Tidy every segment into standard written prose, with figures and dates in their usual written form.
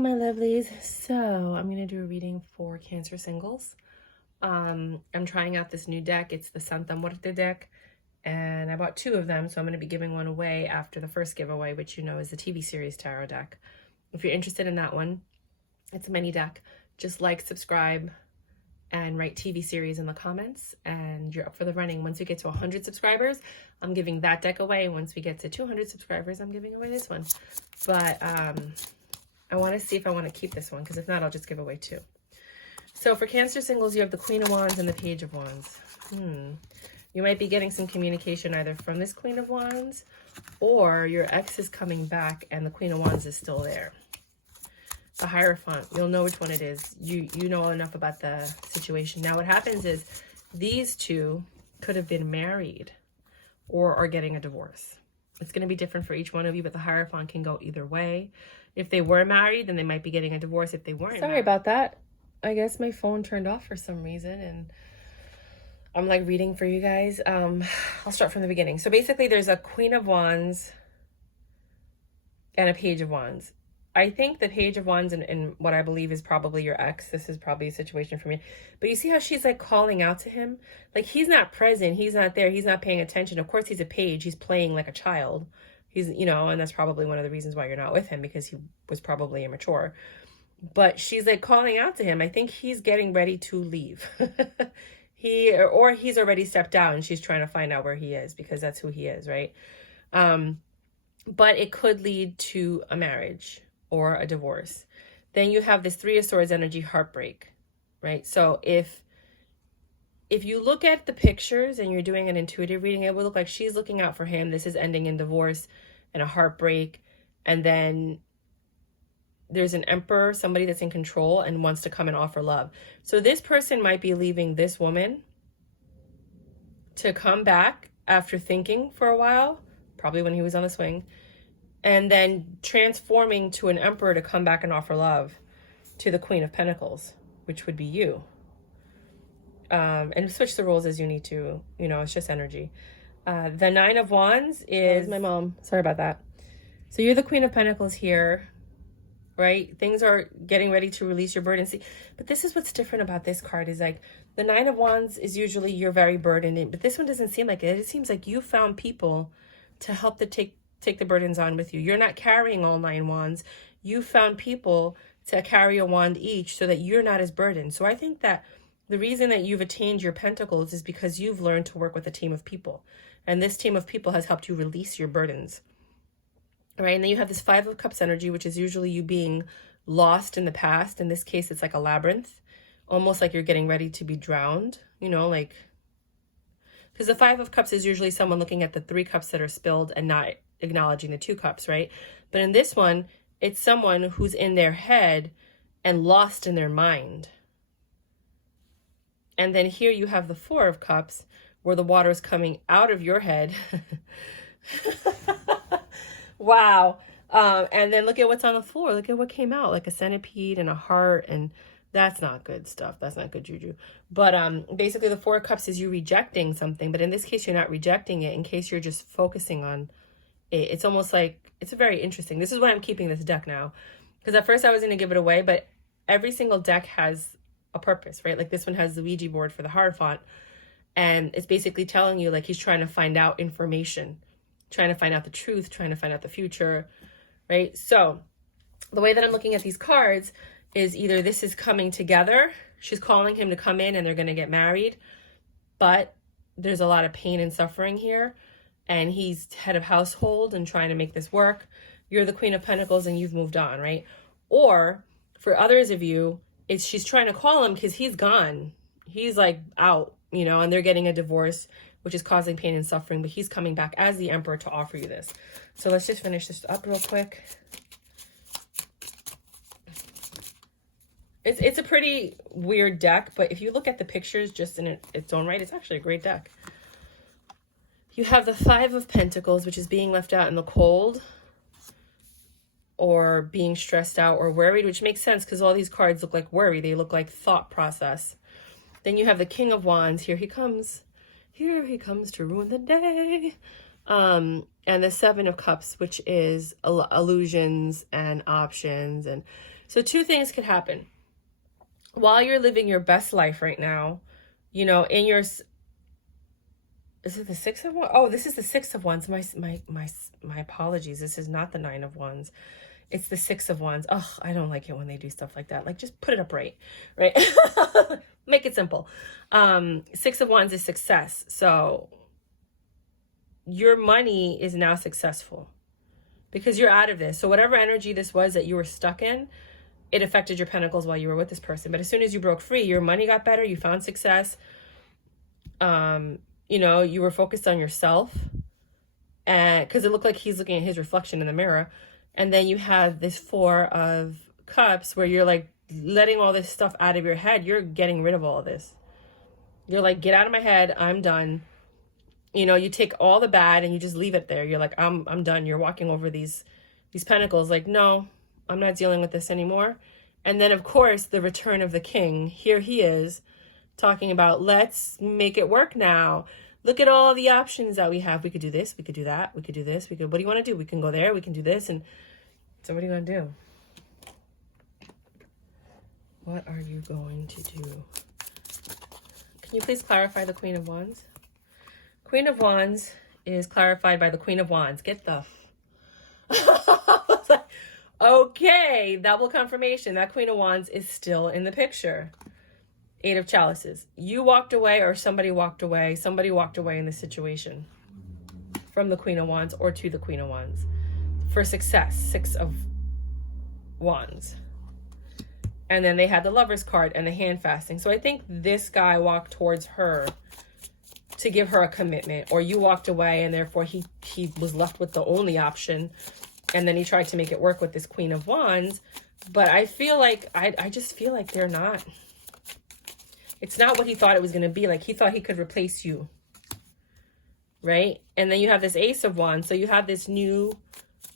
my lovelies. So I'm going to do a reading for Cancer singles. I'm trying out this new deck. It's the Santa Muerte deck, and I bought two of them, so I'm going to be giving one away after the first giveaway, which you know is the TV series tarot deck. If you're interested in that one, it's a mini deck. Just like, subscribe, and write TV series in the comments, and you're up for the running. Once we get to 100 subscribers, I'm giving that deck away. Once we get to 200 subscribers, I'm giving away this one. But I want to see if I want to keep this one, because if not, I'll just give away two. So for Cancer singles, you have the Queen of Wands and the Page of Wands. You might be getting some communication either from this Queen of Wands, or your ex is coming back and the Queen of Wands is still there. The Hierophant, you'll know which one it is. You know enough about the situation. Now what happens is these two could have been married or are getting a divorce. It's going to be different for each one of you, but the Hierophant can go either way. If they were married, then they might be getting a divorce. If they weren't Sorry about that. I guess my phone turned off for some reason, and I'm like reading for you guys. I'll start from the beginning. So basically there's a Queen of Wands and a Page of Wands. I think the Page of Wands and what I believe is probably your ex. This is probably a situation for me. But you see how she's like calling out to him? Like he's not present. He's not there. He's not paying attention. Of course, he's a page. He's playing like a child. He's, you know, and that's probably one of the reasons why you're not with him, because he was probably immature. But she's like calling out to him. I think he's getting ready to leave. Or he's already stepped out and she's trying to find out where he is, because that's who he is, right? But it could lead to a marriage or a divorce. Then you have this Three of Swords energy, heartbreak, right? So if you look at the pictures and you're doing an intuitive reading, it will look like she's looking out for him. This is ending in divorce and a heartbreak. And then there's an Emperor, somebody that's in control and wants to come and offer love. So this person might be leaving this woman to come back after thinking for a while, probably when he was on the swing, and then transforming to an Emperor to come back and offer love to the Queen of Pentacles, which would be you. And switch the roles as you need to, you know, it's just energy. The Nine of Wands is my mom. Sorry about that. So you're the Queen of Pentacles here, right? Things are getting ready to release your burden. See, but this is what's different about this card is like the Nine of Wands is usually you're very burdened in, but this one doesn't seem like it. It seems like you found people to help to take the burdens on with you. You're not carrying all 9 wands. You found people to carry a wand each so that you're not as burdened. So I think that the reason that you've attained your pentacles is because you've learned to work with a team of people. And this team of people has helped you release your burdens. All right, and then you have this Five of Cups energy, which is usually you being lost in the past. In this case, it's like a labyrinth, almost like you're getting ready to be drowned, you know, like, because the Five of Cups is usually someone looking at the 3 cups that are spilled and not acknowledging the 2 cups, right? But in this one, it's someone who's in their head and lost in their mind. And then here you have the Four of Cups, where the water is coming out of your head. Wow. And then look at what's on the floor. Look at what came out, like a centipede and a heart, and that's not good stuff. That's not good juju. But basically the Four of Cups is you rejecting something, but in this case, you're not rejecting it. In case you're just focusing on it. It's almost like, it's very interesting. This is why I'm keeping this deck now, because at first I was going to give it away, but every single deck has a purpose, right? Like this one has the Ouija board for the Hierophant, and it's basically telling you like he's trying to find out information, trying to find out the truth, trying to find out the future, right? So the way that I'm looking at these cards is either this is coming together, she's calling him to come in and they're going to get married, but there's a lot of pain and suffering here, and he's head of household and trying to make this work. You're the Queen of Pentacles and you've moved on, right? Or for others of you, it's she's trying to call him because he's gone. He's like out, you know, and they're getting a divorce, which is causing pain and suffering, but he's coming back as the Emperor to offer you this. So let's just finish this up real quick. It's a pretty weird deck, but if you look at the pictures just in its own right, it's actually a great deck. You have the Five of Pentacles, which is being left out in the cold or being stressed out or worried, which makes sense because all these cards look like worry. They look like thought process. Then you have the King of Wands. Here he comes. Here he comes to ruin the day. and the Seven of Cups, which is illusions and options. And so two things could happen. While you're living your best life right now, you know, in your, is it the Six of Wands? Oh, this is the Six of Wands. My apologies. This is not the Nine of Wands. It's the Six of Wands. Oh, I don't like it when they do stuff like that. Like, just put it up right? Make it simple. Six of Wands is success. So your money is now successful because you're out of this. So whatever energy this was that you were stuck in, it affected your pentacles while you were with this person. But as soon as you broke free, your money got better. You found success. You know, you were focused on yourself, and because it looked like he's looking at his reflection in the mirror. And then you have this Four of Cups where you're like letting all this stuff out of your head. You're getting rid of all of this. You're like, get out of my head. I'm done. You know, you take all the bad and you just leave it there. You're like, I'm done. You're walking over these pentacles like, no, I'm not dealing with this anymore. And then, of course, the return of the king. Here he is talking about, let's make it work now. Look at all the options that we have. We could do this. We could do that. We could do this. What do you want to do? We can go there. We can do this. And so what are you going to do? What are you going to do? Can you please clarify the Queen of Wands? Queen of Wands is clarified by the Queen of Wands. Get the... Okay, double confirmation. That Queen of Wands is still in the picture. Eight of Chalices. You walked away or somebody walked away. Somebody walked away in this situation from the Queen of Wands or to the Queen of Wands for success. Six of Wands. And then they had the Lover's card and the hand fasting. So I think this guy walked towards her to give her a commitment, or you walked away and therefore he was left with the only option. And then he tried to make it work with this Queen of Wands. But I feel like, I just feel like they're not. It's not what he thought it was going to be. Like, he thought he could replace you. Right? And then you have this Ace of Wands. So you have this new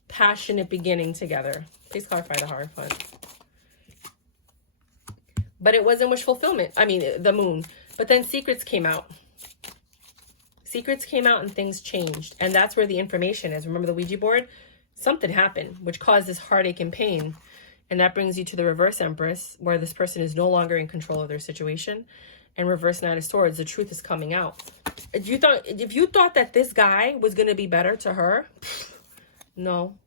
passionate beginning together. Please clarify the Hierophant. But it wasn't wish fulfillment. I mean, the Moon. But then secrets came out. Secrets came out and things changed. And that's where the information is. Remember the Ouija board? Something happened, which caused this heartache and pain. And that brings you to the Reverse Empress, where this person is no longer in control of their situation. And Reverse Knight of Swords, the truth is coming out. If you thought that this guy was going to be better to her, no.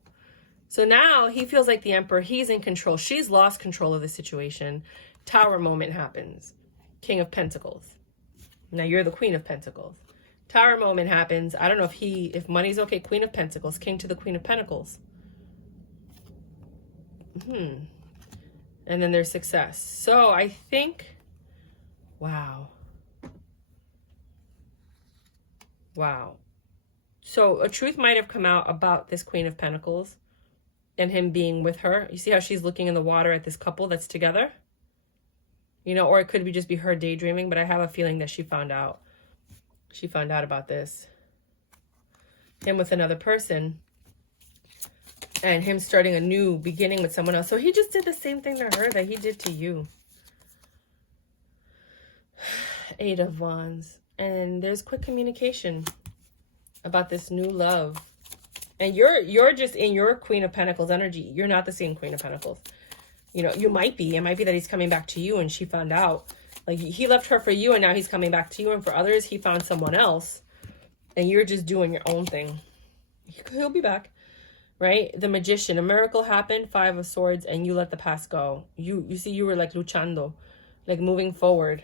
So now he feels like the Emperor. He's in control. She's lost control of the situation. Tower moment happens. King of Pentacles. Now you're the Queen of Pentacles. Tower moment happens. I don't know if money's okay. Queen of Pentacles. King to the Queen of Pentacles. And then there's success. So I think, wow. So a truth might have come out about this Queen of Pentacles and him being with her. You see how she's looking in the water at this couple that's together? You know, or it could just be her daydreaming, but I have a feeling that she found out. She found out about this. Him with another person. And him starting a new beginning with someone else. So he just did the same thing to her that he did to you. Eight of Wands. And there's quick communication about this new love. And you're just in your Queen of Pentacles energy. You're not the same Queen of Pentacles. You know, you might be. It might be that he's coming back to you and she found out. Like, he left her for you and now he's coming back to you. And for others, he found someone else. And you're just doing your own thing. He'll be back. Right? The Magician. A miracle happened. Five of Swords. And you let the past go. You see, you were like luchando. Like moving forward.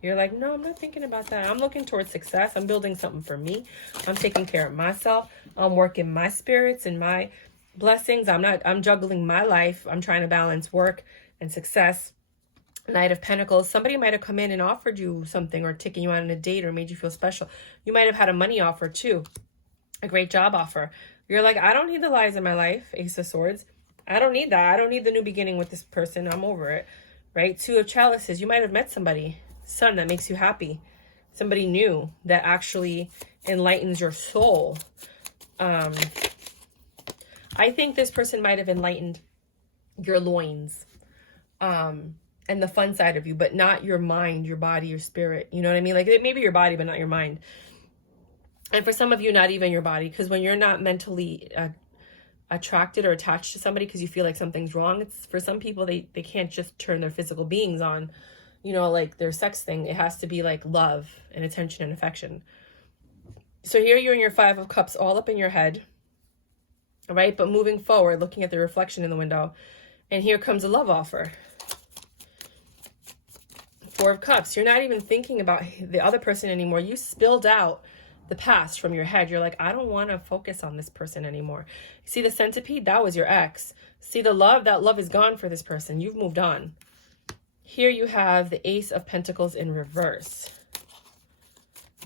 You're like, no, I'm not thinking about that. I'm looking towards success. I'm building something for me. I'm taking care of myself. I'm working my spirits and my blessings. I'm juggling my life. I'm trying to balance work and success. Knight of Pentacles. Somebody might have come in and offered you something or taken you out on a date or made you feel special. You might have had a money offer too. A great job offer. You're like, I don't need the lies in my life. Ace of Swords. I don't need that. I don't need the new beginning with this person. I'm over it. Right? Two of Chalices. You might have met somebody. Son, that makes you happy. Somebody new that actually enlightens your soul. I think this person might have enlightened your loins. And the fun side of you, but not your mind, your body, your spirit. You know what I mean? Like, maybe your body, but not your mind. And for some of you, not even your body, because when you're not mentally attracted or attached to somebody because you feel like something's wrong, it's for some people, they can't just turn their physical beings on, you know, like their sex thing. It has to be like love and attention and affection. So here you're in your Five of Cups all up in your head, right? But moving forward, looking at the reflection in the window, and here comes a love offer. Four of Cups. You're not even thinking about the other person anymore. You spilled out the past from your head. You're like, I don't want to focus on this person anymore. See the centipede? That was your ex. See the love? That love is gone for this person. You've moved on. Here you have the Ace of Pentacles in reverse.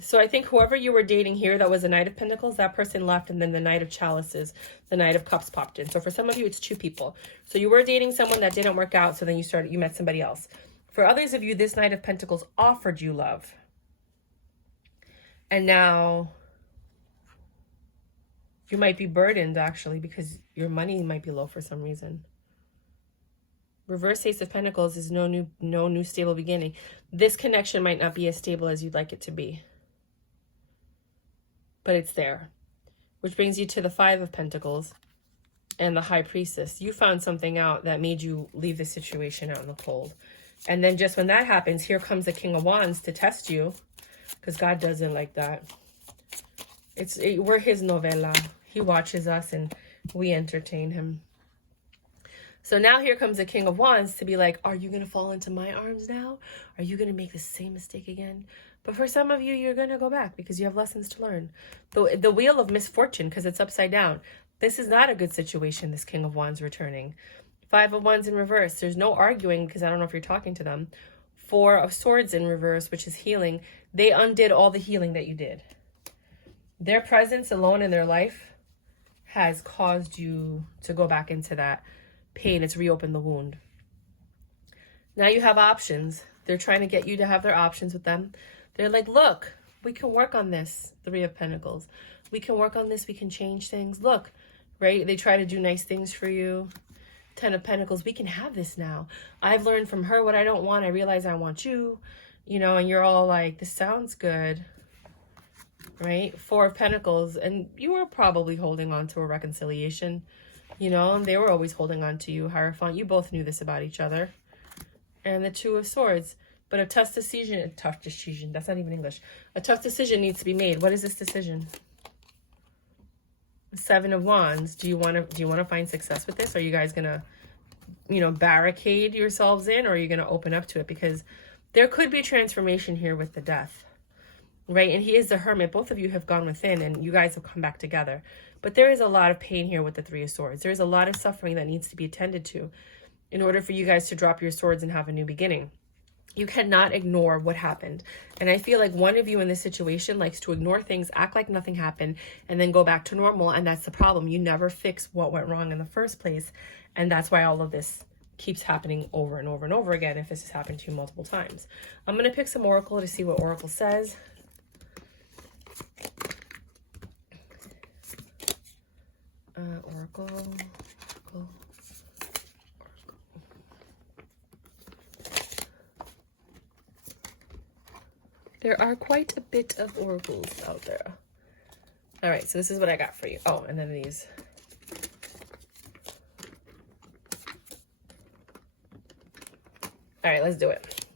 So I think whoever you were dating here, that was a Knight of Pentacles, that person left, and then the Knight of Chalices, the Knight of Cups popped in. So for some of you, it's two people. So you were dating someone that didn't work out, so then you met somebody else. For others of you, this Knight of Pentacles offered you love. And now you might be burdened, actually, because your money might be low for some reason. Reverse Ace of Pentacles is no new stable beginning. This connection might not be as stable as you'd like it to be, but it's there. Which brings you to the Five of Pentacles and the High Priestess. You found something out that made you leave the situation out in the cold. And then just when that happens, here comes the King of Wands to test you, because God doesn't like that. We're his novela. He watches us and we entertain him. So now here comes the King of Wands to be like, are you going to fall into my arms now? Are you going to make the same mistake again? But for some of you, you're going to go back because you have lessons to learn. The Wheel of Misfortune, because it's upside down. This is not a good situation, this King of Wands returning. Five of Wands in reverse. There's no arguing because I don't know if you're talking to them. Four of Swords in reverse, which is healing. They undid all the healing that you did. Their presence alone in their life has caused you to go back into that pain. It's reopened the wound. Now you have options. They're trying to get you to have their options with them. They're like, look, we can work on this. Three of Pentacles. We can work on this. We can change things. Look, right? They try to do nice things for you. Ten of Pentacles. We can have this now. I've learned from her what I don't want. I realize I want you, you know, and you're all like, this sounds good, right? Four of Pentacles. And you were probably holding on to a reconciliation, you know, and they were always holding on to you, Hierophant. You both knew this about each other. And the Two of Swords. But a tough decision, that's not even English. A tough decision needs to be made. What is this decision? Seven of Wands. Do you want to find success with this? Are you guys going to, you know, barricade yourselves in, or are you going to open up to it? Because there could be transformation here with the Death, right? And he is the Hermit. Both of you have gone within and you guys have come back together. But there is a lot of pain here with the Three of Swords. There's a lot of suffering that needs to be attended to in order for you guys to drop your swords and have a new beginning. You cannot ignore what happened. And I feel like one of you in this situation likes to ignore things, act like nothing happened, and then go back to normal. And that's the problem. You never fix what went wrong in the first place. And that's why all of this keeps happening over and over and over again if this has happened to you multiple times. I'm going to pick some Oracle to see what Oracle says. Oracle. There are quite a bit of oracles out there. All right, so this is what I got for you. Oh, and then these. All right, let's do it.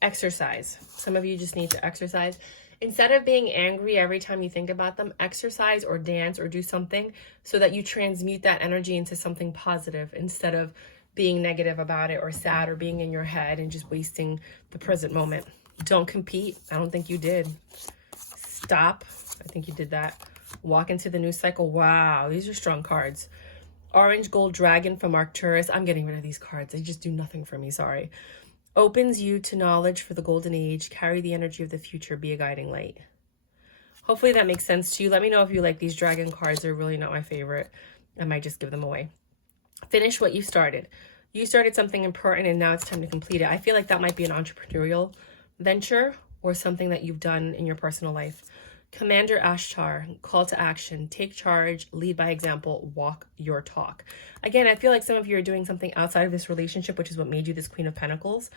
Exercise. Some of you just need to exercise. Instead of being angry every time you think about them, exercise or dance or do something so that you transmute that energy into something positive instead of being negative about it or sad or being in your head and just wasting the present moment. Don't compete. I don't think you did. Stop. I think you did that. Walk into the new cycle. Wow, these are strong cards. Orange Gold Dragon from Arcturus. I'm getting rid of these cards. They just do nothing for me. Sorry. Opens you to knowledge for the golden age. Carry the energy of the future. Be a guiding light. Hopefully that makes sense to you. Let me know if you like these dragon cards. They're really not my favorite. I might just give them away. Finish what you started. You started something important and now it's time to complete it. I feel like that might be an entrepreneurial venture or something that you've done in your personal life. Commander Ashtar, call to action, take charge, lead by example, walk your talk. Again, I feel like some of you are doing something outside of this relationship, which is what made you this Queen of Pentacles,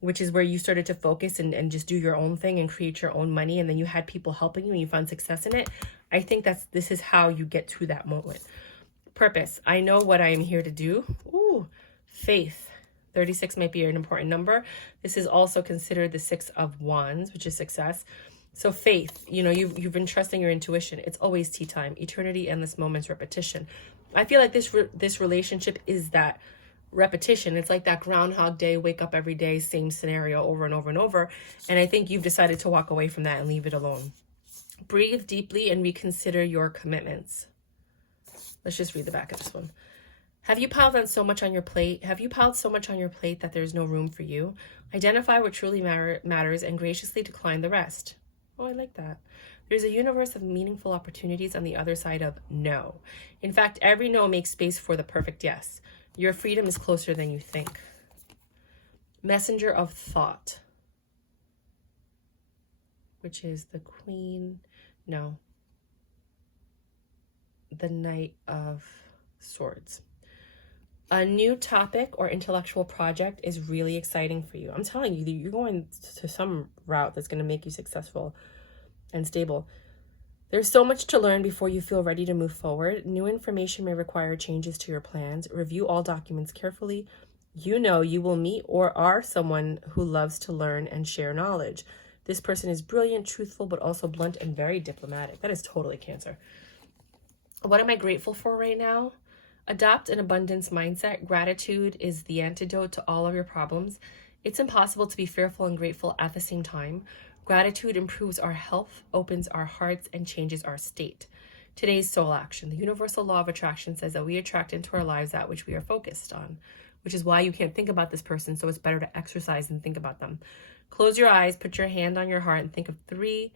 which is where you started to focus and just do your own thing and create your own money. And then you had people helping you and you found success in it. I think this is how you get to that moment. Purpose. I know what I am here to do. Ooh, faith. 36 might be an important number. This is also considered the 6 of Wands, which is success. So faith, you know, you've been trusting your intuition. It's always tea time, eternity, endless moments, repetition. I feel like this relationship is that repetition. It's like that Groundhog Day, wake up every day, same scenario over and over and over. And I think you've decided to walk away from that and leave it alone. Breathe deeply and reconsider your commitments. Let's just read the back of this one. Have you piled on so much on your plate? Have you piled so much on your plate that there's no room for you? Identify what truly matters and graciously decline the rest. Oh, I like that. There's a universe of meaningful opportunities on the other side of no. In fact, every no makes space for the perfect yes. Your freedom is closer than you think. Messenger of thought, which is the Queen, no, the Knight of Swords. A new topic or intellectual project is really exciting for you. I'm telling you, you're going to some route that's going to make you successful and stable. There's so much to learn before you feel ready to move forward. New information may require changes to your plans. Review all documents carefully. You know you will meet or are someone who loves to learn and share knowledge. This person is brilliant, truthful, but also blunt and very diplomatic. That is totally Cancer. What am I grateful for right now? Adopt an abundance mindset. Gratitude is the antidote to all of your problems. It's impossible to be fearful and grateful at the same time. Gratitude improves our health, opens our hearts, and changes our state. Today's soul action. The universal law of attraction says that we attract into our lives that which we are focused on, which is why you can't think about this person, so it's better to exercise and think about them. Close your eyes, put your hand on your heart, and think of 3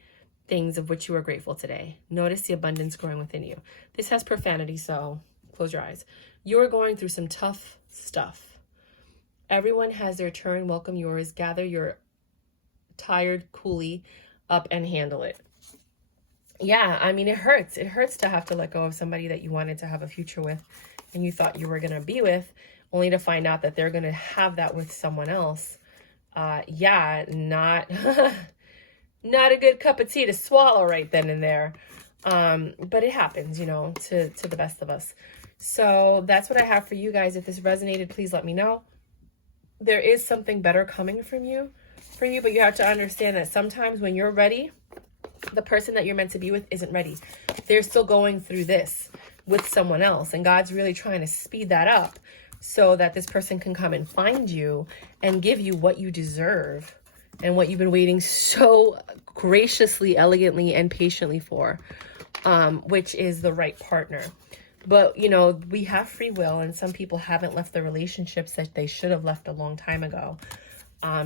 things of which you are grateful today. Notice the abundance growing within you. This has profanity, so close your eyes. You're going through some tough stuff. Everyone has their turn. Welcome yours. Gather your tired coolie up and handle it. Yeah, I mean, it hurts. It hurts to have to let go of somebody that you wanted to have a future with and you thought you were going to be with, only to find out that they're going to have that with someone else. Yeah, not not a good cup of tea to swallow right then and there. But it happens, you know, to the best of us. So that's what I have for you guys. If this resonated, please let me know. There is something better coming for you, but you have to understand that sometimes when you're ready, the person that you're meant to be with isn't ready. They're still going through this with someone else, and God's really trying to speed that up so that this person can come and find you and give you what you deserve and what you've been waiting so graciously, elegantly, and patiently for, which is the right partner. But, you know, we have free will, and some people haven't left the relationships that they should have left a long time ago.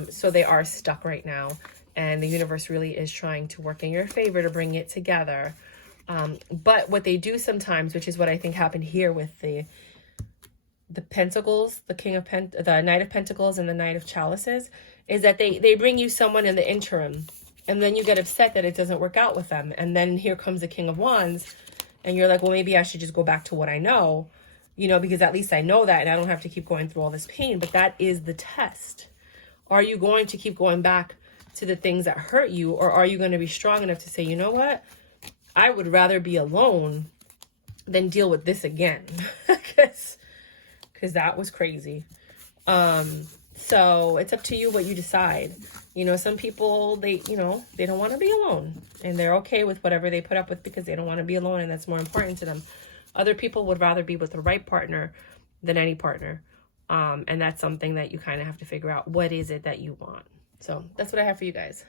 So they are stuck right now, and the universe really is trying to work in your favor to bring it together. But what they do sometimes, which is what I think happened here with the Pentacles, the Knight of Pentacles and the Knight of Chalices, is that they bring you someone in the interim, and then you get upset that it doesn't work out with them. And then here comes the King of Wands, and you're like, well, maybe I should just go back to what I know, you know, because at least I know that and I don't have to keep going through all this pain. But that is the test. Are you going to keep going back to the things that hurt you, or are you going to be strong enough to say, you know what? I would rather be alone than deal with this again. Because that was crazy. So it's up to you what you decide. You know, some people, they don't want to be alone, and they're okay with whatever they put up with because they don't want to be alone, and that's more important to them. Other people would rather be with the right partner than any partner. And that's something that you kind of have to figure out. What is it that you want? So that's what I have for you guys.